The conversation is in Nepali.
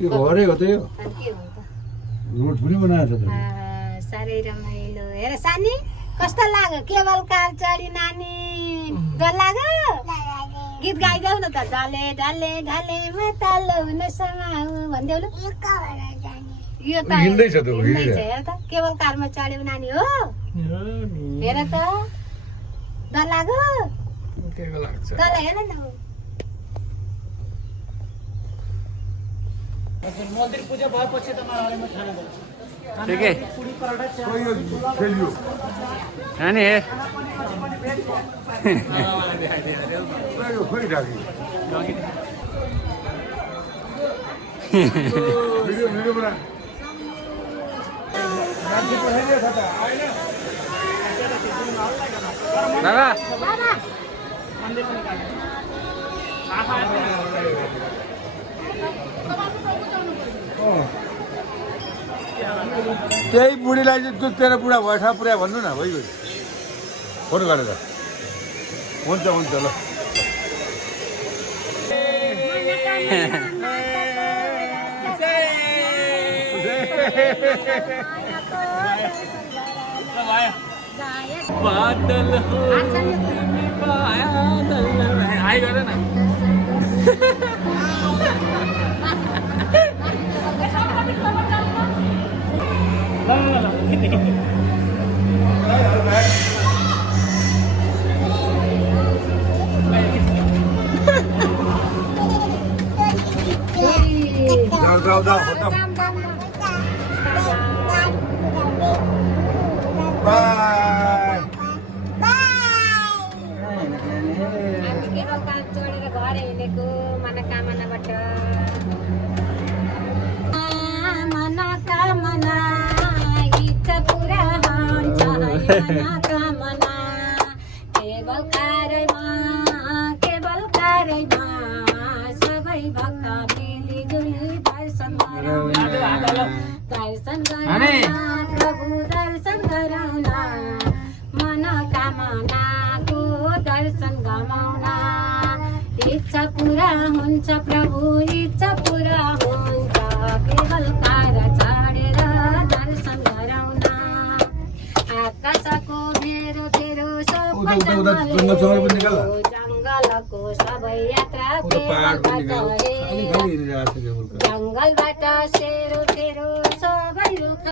यो घरै हो त यो अनि के हो त रोड पनि बनाएको छ त साह्रै रमाइलो हेर सानी कस्तो लाग्यो केबल कार चढी नानी डर लाग्यो गीत गाइदेऊ न त ढले ढले ढले मतालो न समाउ भन्देऊ ल यो त हिँड्दैछ त हिँड्दैछ हेर त केबल कारमा चढ्यो नानी हो हेर त डर लाग्यो के लाग्छ तँलाई हेर न मन्दिर पूजा भएपछि तपाईँहरूले म खाना गर्छु ठीक है पुरी पराठा खोइ यो खेलियो नानी हे यो खोइ ढाकी भिडियो भिडियो बना मान्छे पठाइदिएको छ त आएन बाबा त्यही बुढीलाई चाहिँ तँ तेरो बुढा भएछ पुऱ्या भन्नु न भइगयो फोन गरेर हुन्छ हुन्छ ल बादल हो बादल आइ गर न जाऊ जाऊ खतम बाई हामी केबल कार चढेर घर हिँडेको मनोकामनाबाट मनोकामना इच्छा पुरा हुन्छ मनोकामना केबल कारमा सबै भक्त मिलिजुली दर्शन गराउन दर्शन गराउन प्रभु दर्शन गराउन मनोकामनाको दर्शन गमाउन इच्छा पुरा हुन्छ प्रभु इच्छा पुरा हुन्छ केवल कार चढेर दर्शन गराउन आकाशको मेरो तेरो सबै जङ्गलको सबै यात्रा जङ्गलबाट सेरो तेरो सबै रुख